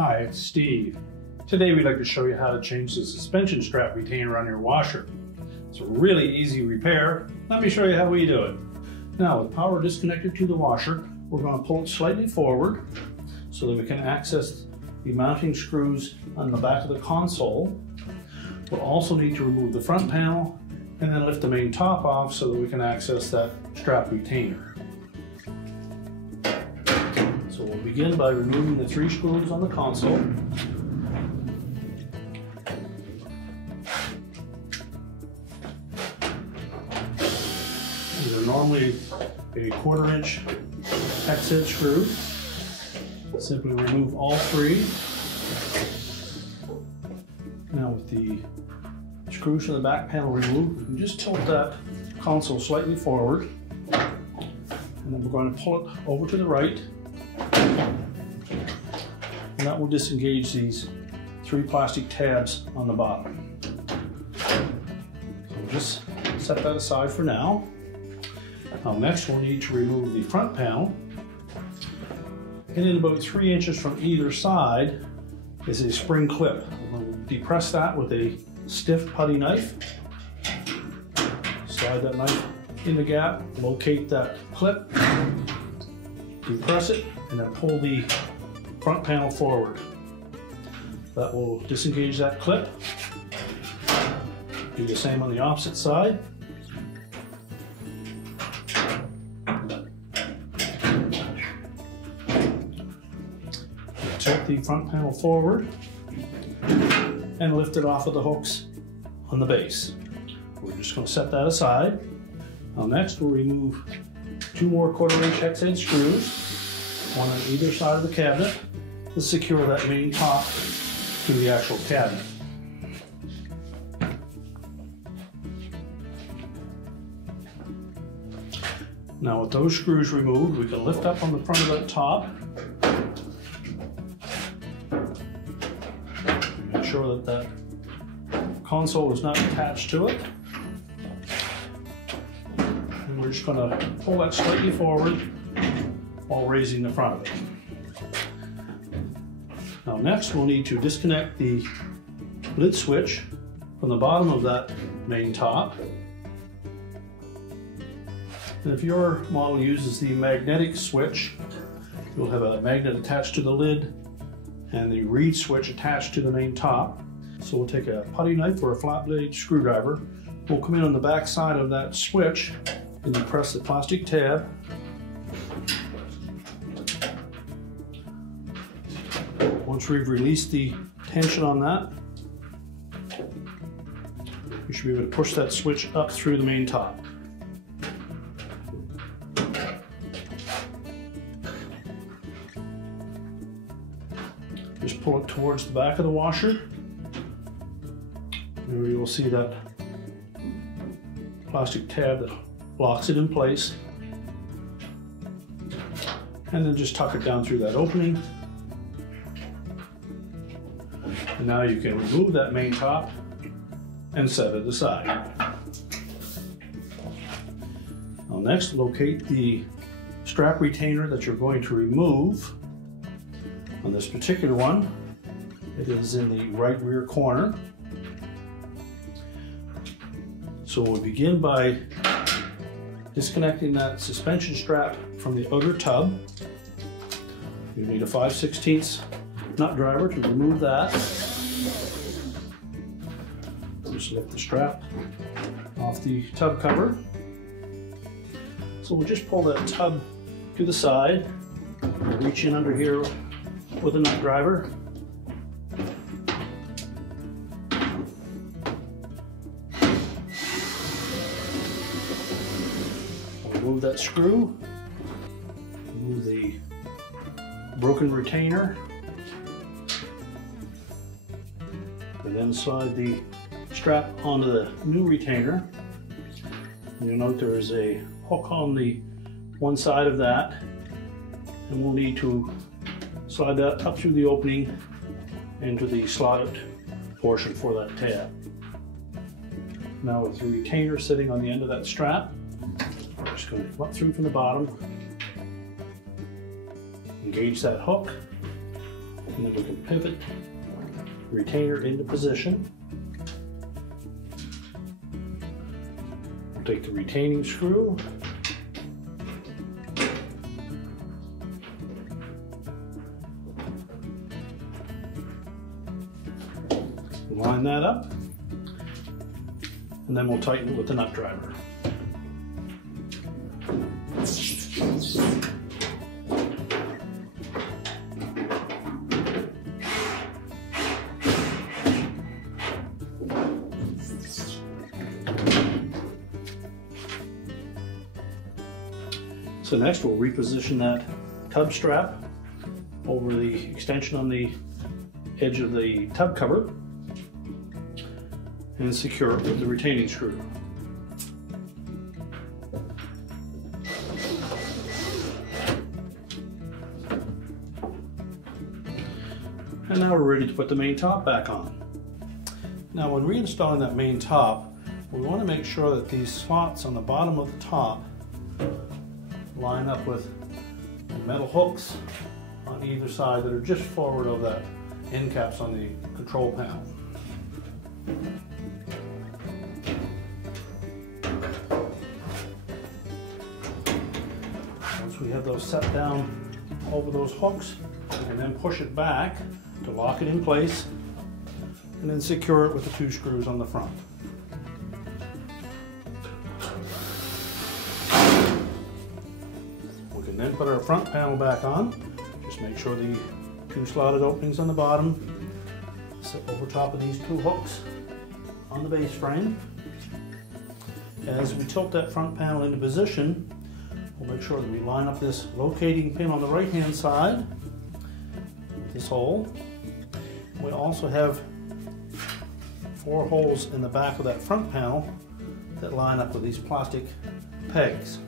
Hi, it's Steve. Today we'd like to show you how to change the suspension strap retainer on your washer. It's a really easy repair. Let me show you how we do it. Now, with power disconnected to the washer, we're going to pull it slightly forward so that we can access the mounting screws on the back of the console. We'll also need to remove the front panel and then lift the main top off so that we can access that strap retainer. So we'll begin by removing the 3 screws on the console. These are normally a 1/4 inch hex-head screw. Simply remove all 3. Now with the screws from the back panel removed, we can just tilt that console slightly forward. And then we're going to pull it over to the right. And that will disengage these 3 plastic tabs on the bottom. So we'll just set that aside for now. Now next we'll need to remove the front panel. And in about 3 inches from either side is a spring clip. We'll depress that with a stiff putty knife. Slide that knife in the gap, locate that clip, depress it, and then pull the front panel forward. That will disengage that clip. Do the same on the opposite side. Tilt the front panel forward and lift it off of the hooks on the base. We're just going to set that aside. Now next we'll remove 2 more 1/4 inch hex-head screws, one on either side of the cabinet, to secure that main top to the actual cabinet. Now with those screws removed, we can lift up on the front of that top. Make sure that that console is not attached to it. And we're just going to pull that slightly forward while raising the front of it. Now next we'll need to disconnect the lid switch from the bottom of that main top. And if your model uses the magnetic switch, you'll have a magnet attached to the lid and the reed switch attached to the main top. So we'll take a putty knife or a flat blade screwdriver. We'll come in on the back side of that switch and depress the plastic tab. Once we've released the tension on that, we should be able to push that switch up through the main top. Just pull it towards the back of the washer. And you will see that plastic tab that locks it in place. And then just tuck it down through that opening. And now you can remove that main top and set it aside. Now next, locate the strap retainer that you're going to remove. On this particular one, it is in the right rear corner. So we'll begin by disconnecting that suspension strap from the outer tub. You need a 5/16 nut driver to remove that. Just lift the strap off the tub cover. So we'll just pull that tub to the side. We'll reach in under here with a nut driver. Remove that screw. Remove the broken retainer. And then slide the strap onto the new retainer. And you'll note there is a hook on the one side of that. And we'll need to slide that up through the opening into the slotted portion for that tab. Now with the retainer sitting on the end of that strap, we're just going to come up through from the bottom, engage that hook, And then we can pivot the retainer into position. We'll take the retaining screw, line that up, and then we'll tighten it with the nut driver. So next we'll reposition that tub strap over the extension on the edge of the tub cover and secure it with the retaining screw. And now we're ready to put the main top back on. Now when reinstalling that main top, we want to make sure that these slots on the bottom of the top line up with the metal hooks on either side that are just forward of that end caps on the control panel. Once we have those set down over those hooks, we can then push it back to lock it in place and then secure it with the 2 screws on the front. We can then put our front panel back on. Just make sure the 2 slotted openings on the bottom sit over top of these 2 hooks on the base frame. As we tilt that front panel into position, we'll make sure that we line up this locating pin on the right hand side with this hole. We also have 4 holes in the back of that front panel that line up with these plastic pegs.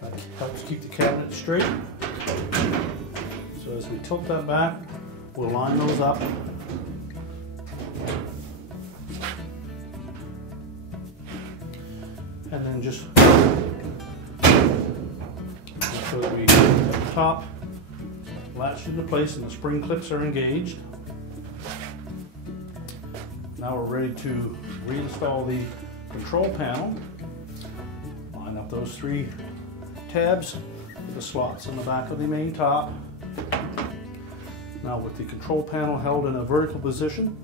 That helps keep the cabinet straight. So as we tilt that back, we'll line those up. And then just make sure that we get the top latched into place and the spring clips are engaged. Now we're ready to reinstall the control panel. Line up those 3 tabs with the slots in the back of the main top. Now with the control panel held in a vertical position,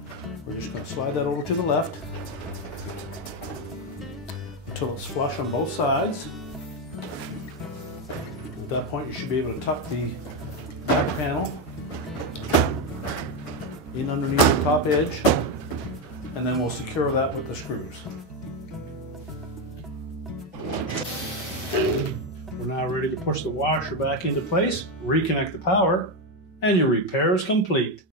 we're just going to slide that over to the left until it's flush on both sides. At that point you should be able to tuck the back panel in underneath the top edge, and then we'll secure that with the screws. We're now ready to push the washer back into place, reconnect the power, and your repair is complete.